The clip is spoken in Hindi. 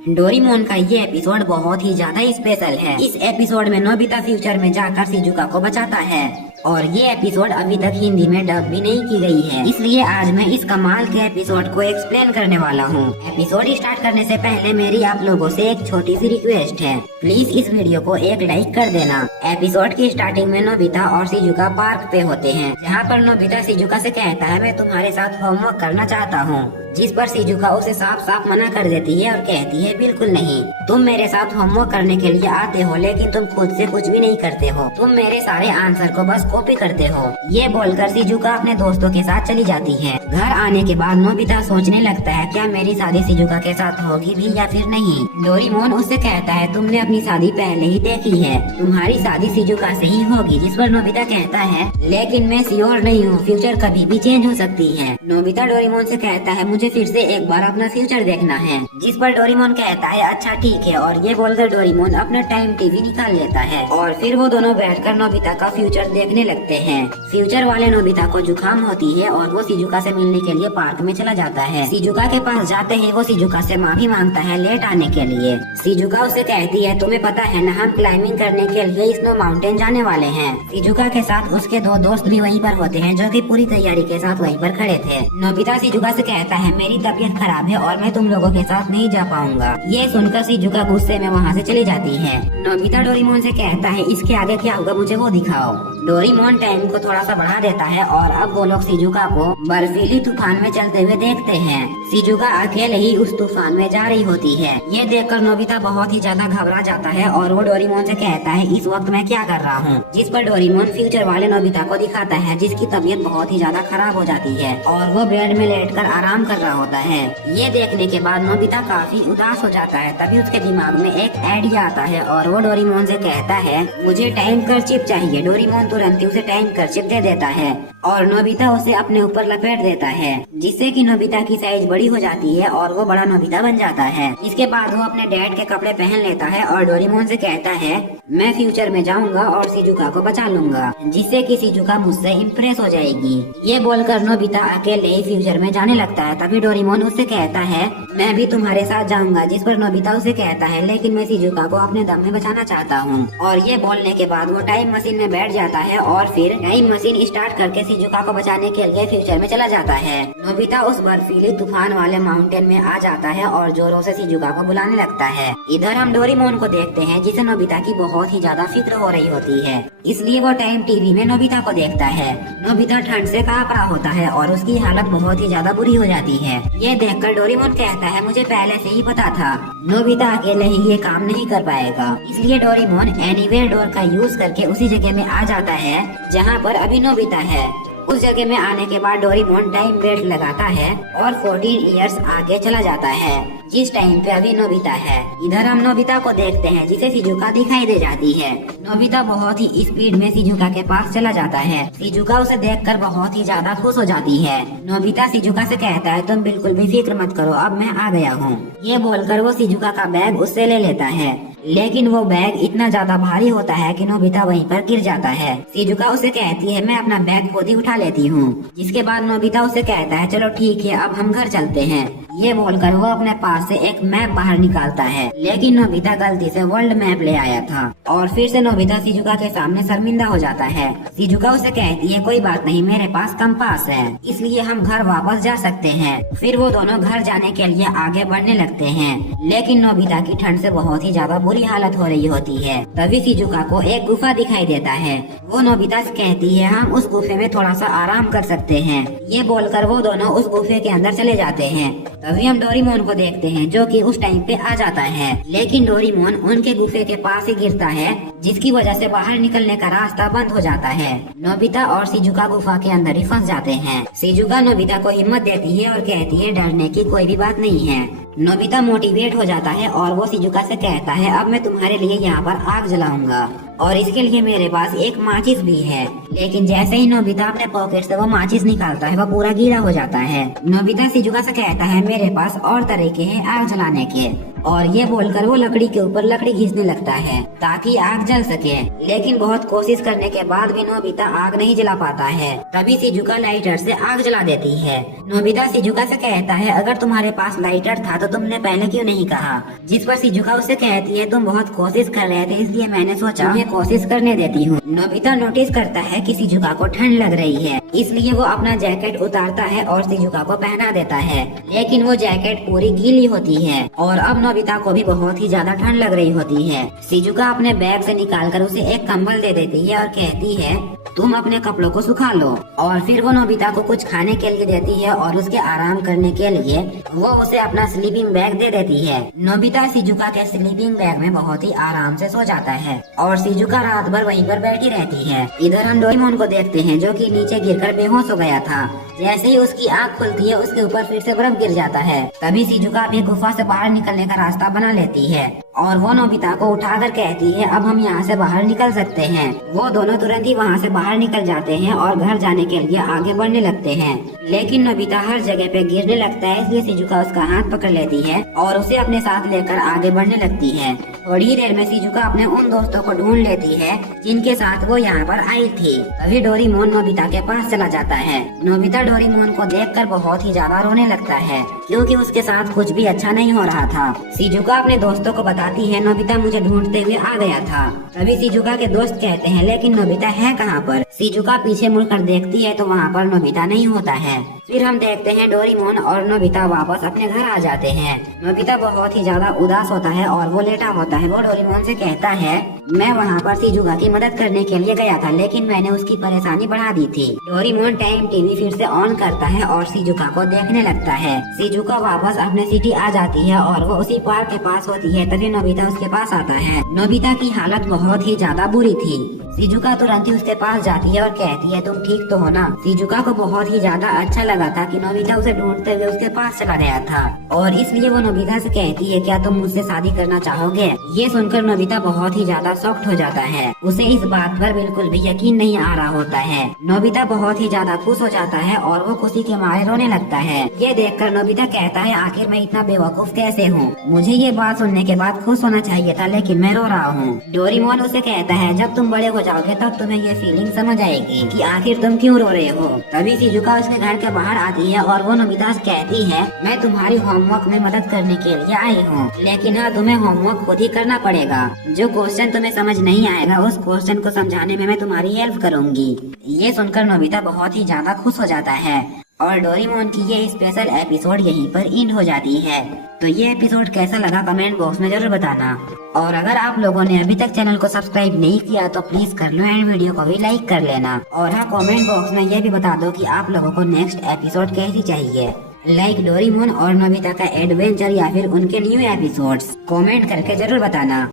डोरेमोन का ये एपिसोड बहुत ही ज्यादा स्पेशल है। इस एपिसोड में नोबिता फ्यूचर में जाकर शिजुका को बचाता है और ये एपिसोड अभी तक हिंदी में डब भी नहीं की गई है, इसलिए आज मैं इस कमाल के एपिसोड को एक्सप्लेन करने वाला हूँ। एपिसोड स्टार्ट करने से पहले मेरी आप लोगों से एक छोटी सी रिक्वेस्ट है, प्लीज इस वीडियो को एक लाइक कर देना। एपिसोड की स्टार्टिंग में नोबिता और शिजुका पार्क पे होते हैं, जहाँ पर नोबिता शिजुका से कहता है मैं तुम्हारे साथ होमवर्क करना चाहता हूँ, जिस पर शिजुका उसे साफ साफ मना कर देती है और कहती है बिल्कुल नहीं, तुम मेरे साथ होमवर्क करने के लिए आते हो लेकिन तुम खुद से कुछ भी नहीं करते हो, तुम मेरे सारे आंसर को बस कॉपी करते हो। ये बोलकर शिजुका अपने दोस्तों के साथ चली जाती है। घर आने के बाद नोबिता सोचने लगता है क्या मेरी शादी शिजुका के साथ होगी भी या फिर नहीं। डोरेमोन उससे कहता है तुमने अपनी शादी पहले ही देखी है, तुम्हारी शादी शिजुका से ही होगी, जिस पर नोबिता कहता है लेकिन मैं श्योर नहीं हूँ, फ्यूचर कभी भी चेंज हो सकती है। नोबिता डोरेमोन से कहता है मुझे फिर से एक बार अपना फ्यूचर देखना है, जिस पर डोरेमोन कहता है अच्छा ठीक है, और ये बोलकर डोरेमोन अपना टाइम टीवी निकाल लेता है और फिर वो दोनों बैठकर नोबिता का फ्यूचर देखने लगते हैं। फ्यूचर वाले नोबिता को जुकाम होती है और वो शिजुका से मिलने के लिए पार्क में चला जाता है। शिजुका के पास जाते ही वो शिजुका से माफी मांगता है लेट आने के लिए। शिजुका उसे कहती है तुम्हें पता है न, हम क्लाइंबिंग करने के लिए स्नो माउंटेन जाने वाले हैं। शिजुका के साथ उसके दो दोस्त भी वहीं पर होते हैं, जो कि पूरी तैयारी के साथ वहीं पर खड़े थे। नोबिता शिजुका से कहता है मेरी तबीयत खराब है और मैं तुम लोगों के साथ नहीं जा पाऊंगा। ये सुनकर शिजुका गुस्से में वहाँ से चली जाती है। नोबिता डोरेमोन से कहता है इसके आगे क्या होगा मुझे वो दिखाओ। डोरेमोन टाइम को थोड़ा सा बढ़ा देता है और अब वो लोग शिजुका को बर्फीली तूफान में चलते हुए देखते हैं। शिजुका अकेले ही उस तूफान में जा रही होती है। ये देखकर नोबिता बहुत ही ज्यादा घबरा जाता है और वो डोरेमोन से कहता है इस वक्त मैं क्या कर रहा हूँ, जिस पर डोरेमोन फ्यूचर वाले नोबिता को दिखाता है जिसकी तबीयत बहुत ही ज्यादा खराब हो जाती है और वो बेड में लेटकर आराम कर रहा होता है। ये देखने के बाद नोबिता काफी उदास हो जाता है। तभी उसके दिमाग में एक आइडिया आता है और वो डोरेमोन से कहता है मुझे टाइम कर्चिप चाहिए। डोरेमोन तुरंत ही उसे टाइम कर्चिप दे देता है और नोबिता उसे अपने ऊपर लपेट देता है, जिससे कि नोबिता की साइज बड़ी हो जाती है और वो बड़ा नोबिता बन जाता है। इसके बाद वो अपने डैड के कपड़े पहन लेता है और डोरेमोन से कहता है मैं फ्यूचर में जाऊंगा और शिजुका को बचा लूंगा, जिससे कि शिजुका मुझसे इम्प्रेस हो जाएगी। ये बोलकर नोबिता अकेले ही फ्यूचर में जाने लगता है। तभी डोरेमोन उससे कहता है मैं भी तुम्हारे साथ जाऊंगा, जिस पर नोबिता उसे कहता है लेकिन मैं शिजुका को अपने दम में बचाना चाहता हूँ। और ये बोलने के बाद वो टाइम मशीन में बैठ जाता है और फिर टाइम मशीन स्टार्ट करके शिजुका को बचाने के लिए फ्यूचर में चला जाता है। नोबिता उस बर्फीली तूफान वाले माउंटेन में आ जाता है और जोरों से शिजुका को बुलाने लगता है। इधर हम डोरेमोन को देखते हैं जिसे नोबिता की बहुत ही ज्यादा फिक्र हो रही होती है, इसलिए वो टाइम टीवी में नोबिता को देखता है। नोबिता ठंड से कांप रहा होता है और उसकी हालत बहुत ही ज्यादा बुरी हो जाती है। ये देखकर डोरेमोन कहता है मुझे पहले से ही पता था नोबिता अकेले ही ये काम नहीं कर पाएगा, इसलिए डोरेमोन एनीवेयर डोर का यूज करके उसी जगह में आ जाता है जहाँ पर अभी नोबिता है। उस जगह में आने के बाद डोरेमोन टाइम बेल्ट लगाता है और 14 इयर्स आगे चला जाता है, जिस टाइम पे अभी नोबिता है। इधर हम नोबिता को देखते हैं जिसे शिजुका दिखाई दे जाती है। नोबिता बहुत ही स्पीड में शिजुका के पास चला जाता है। शिजुका उसे देखकर बहुत ही ज्यादा खुश हो जाती है। नोबिता शिजुका से कहता है तुम बिल्कुल भी फिक्र मत करो, अब मैं आ गया हूँ। ये बोलकर वो शिजुका का बैग उससे ले लेता है, लेकिन वो बैग इतना ज्यादा भारी होता है कि नोबिता वहीं पर गिर जाता है। शिजुका उसे कहती है मैं अपना बैग खुद ही उठा लेती हूँ, जिसके बाद नोबिता उसे कहता है चलो ठीक है अब हम घर चलते हैं। ये बोलकर वो अपने पास से एक मैप बाहर निकालता है, लेकिन नोबिता गलती से वर्ल्ड मैप ले आया था और फिर से नोबिता शिजुका के सामने शर्मिंदा हो जाता है। शिजुका उसे कहती है कोई बात नहीं, मेरे पास कंपास है, इसलिए हम घर वापस जा सकते हैं। फिर वो दोनों घर जाने के लिए आगे बढ़ने लगते हैं, लेकिन नोबिता की ठंड से बहुत ही ज्यादा बुरी हालत हो रही होती है। तभी शिजुका को एक गुफा दिखाई देता है। वो नोबिता से कहती है हम उस गुफे में थोड़ा सा आराम कर सकते हैं। ये बोलकर वो दोनों उस गुफे के अंदर चले जाते हैं। तभी हम डोरेमोन को देखते हैं जो कि उस टाइम पे आ जाता है, लेकिन डोरेमोन उनके गुफे के पास ही गिरता है, जिसकी वजह से बाहर निकलने का रास्ता बंद हो जाता है। नोबिता और शिजुका गुफा के अंदर ही फंस जाते हैं। शिजुका नोबिता को हिम्मत देती है और कहती है डरने की कोई भी बात नहीं है। नोबिता मोटिवेट हो जाता है और वो शिजुका से कहता है अब मैं तुम्हारे लिए यहाँ पर आग जलाऊंगा और इसके लिए मेरे पास एक माचिस भी है। लेकिन जैसे ही नोबिता अपने पॉकेट से वो माचिस निकालता है, वो पूरा गीला हो जाता है। नोबिता शिजुका से कहता है मेरे पास और तरीके हैं आग जलाने के, और ये बोलकर वो लकड़ी के ऊपर लकड़ी घिसने लगता है ताकि आग जल सके। लेकिन बहुत कोशिश करने के बाद भी नोबिता आग नहीं जला पाता है। तभी शिजुका लाइटर से आग जला देती है। नोबिता शिजुका से कहता है अगर तुम्हारे पास लाइटर था तो तुमने पहले क्यों नहीं कहा। जिस पर शिजुका उससे कहती है तुम बहुत कोशिश कर रहे थे इसलिए मैंने सोचा तुम्हें कोशिश करने देती हूँ। नोबिता नोटिस करता है कि शिजुका को ठंड लग रही है, इसलिए वो अपना जैकेट उतारता है और शिजुका को पहना देता है। लेकिन वो जैकेट पूरी गीली होती है और अब नोबिता को भी बहुत ही ज्यादा ठंड लग रही होती है। शिजुका अपने बैग से निकालकर उसे एक कंबल दे देती है और कहती है तुम अपने कपड़ों को सुखा लो। और फिर वो नोबिता को कुछ खाने के लिए देती है और उसके आराम करने के लिए वो उसे अपना स्लीपिंग बैग दे देती है। नोबिता शिजुका के स्लीपिंग बैग में बहुत ही आराम से सो जाता है और शिजुका रात भर वहीं पर बैठी रहती है। इधर हम डोरेमोन को देखते हैं जो कि नीचे गिरकर बेहोश हो गया था। जैसे ही उसकी आँख खुलती है उसके ऊपर फिर से बर्फ गिर जाता है। तभी शिजुका अपनी गुफा से बाहर निकलने का रास्ता बना लेती है और वो नोबिता को उठाकर कहती है अब हम यहाँ से बाहर निकल सकते हैं। वो दोनों तुरंत ही वहाँ से बाहर निकल जाते हैं और घर जाने के लिए आगे बढ़ने लगते हैं। लेकिन नोबिता हर जगह पे गिरने लगता है, इसलिए शिजुका उसका हाथ पकड़ लेती है और उसे अपने साथ लेकर आगे बढ़ने लगती है। थोड़ी ही देर में शिजुका अपने उन दोस्तों को ढूंढ लेती है जिनके साथ वो यहाँ पर आई थी। तभी डोरेमोन नोबिता के पास चला जाता है। नोबिता डोरेमोन को देखकर बहुत ही ज्यादा रोने लगता है क्योंकि उसके साथ कुछ भी अच्छा नहीं हो रहा था। शिजुका अपने दोस्तों को बताती है नोबिता मुझे ढूंढते हुए आ गया था। तभी शिजुका के दोस्त कहते हैं लेकिन नोबिता है कहाँ पर। शिजुका पीछे मुड़कर देखती है तो वहाँ पर नोबिता नहीं होता है। फिर हम देखते हैं डोरेमोन और नोबिता वापस अपने घर आ जाते हैं। नोबिता बहुत ही ज्यादा उदास होता है और वो लेटा होता है। वो डोरेमोन से कहता है मैं वहाँ पर शिजुका की मदद करने के लिए गया था लेकिन मैंने उसकी परेशानी बढ़ा दी थी। डोरेमोन टाइम टीवी फिर से ऑन करता है और शिजुका को देखने लगता है। शिजुका वापस अपने सिटी आ जाती है और वो उसी पार्क के पास होती है। तभी नोबिता उसके पास आता है। नोबिता की हालत बहुत ही ज्यादा बुरी थी। शिजुका तुरंत ही उसके पास जाती है और कहती है तुम ठीक तो हो ना। शिजुका को बहुत ही ज्यादा अच्छा लगा था कि नोबिता उसे ढूंढते हुए उसके पास चला गया था और इसलिए वो नोबिता से कहती है क्या तुम मुझसे शादी करना चाहोगे। ये सुनकर नोबिता बहुत ही ज्यादा शॉक्ड हो जाता है। उसे इस बात पर बिल्कुल भी यकीन नहीं आ रहा होता है। नोबिता बहुत ही ज्यादा खुश हो जाता है और वो खुशी के मारे रोने लगता है। ये देखकर नोबिता कहता है आखिर मैं इतना बेवकूफ कैसे हूँ। मुझे ये बात सुनने के बाद खुश होना चाहिए था लेकिन मैं रो रहा हूँ। डोरेमोन उसे कहता है जब तुम बड़े हो जाओगे तब तुम्हें ये फीलिंग समझ आएगी कि आखिर तुम क्यों रो रहे हो। तभी शिजुका उसके घर के बाहर आती है और वो नोबिता से कहती है मैं तुम्हारी होमवर्क में मदद करने के लिए आई हूँ लेकिन हाँ तुम्हें होमवर्क खुद ही करना पड़ेगा। जो क्वेश्चन तुम्हें समझ नहीं आएगा उस क्वेश्चन को समझाने में मैं तुम्हारी हेल्प करूँगी। ये सुनकर नोबिता बहुत ही ज्यादा खुश हो जाता है और डोरेमोन की ये स्पेशल एपिसोड यहीं पर एंड हो जाती है। तो ये एपिसोड कैसा लगा कमेंट बॉक्स में जरूर बताना। और अगर आप लोगों ने अभी तक चैनल को सब्सक्राइब नहीं किया तो प्लीज कर लो एंड वीडियो को भी लाइक कर लेना। और हाँ कमेंट बॉक्स में ये भी बता दो कि आप लोगों को नेक्स्ट एपिसोड कैसी चाहिए, लाइक डोरेमोन और नोबिता का एडवेंचर या फिर उनके न्यू एपिसोड्स। कमेंट करके जरूर बताना।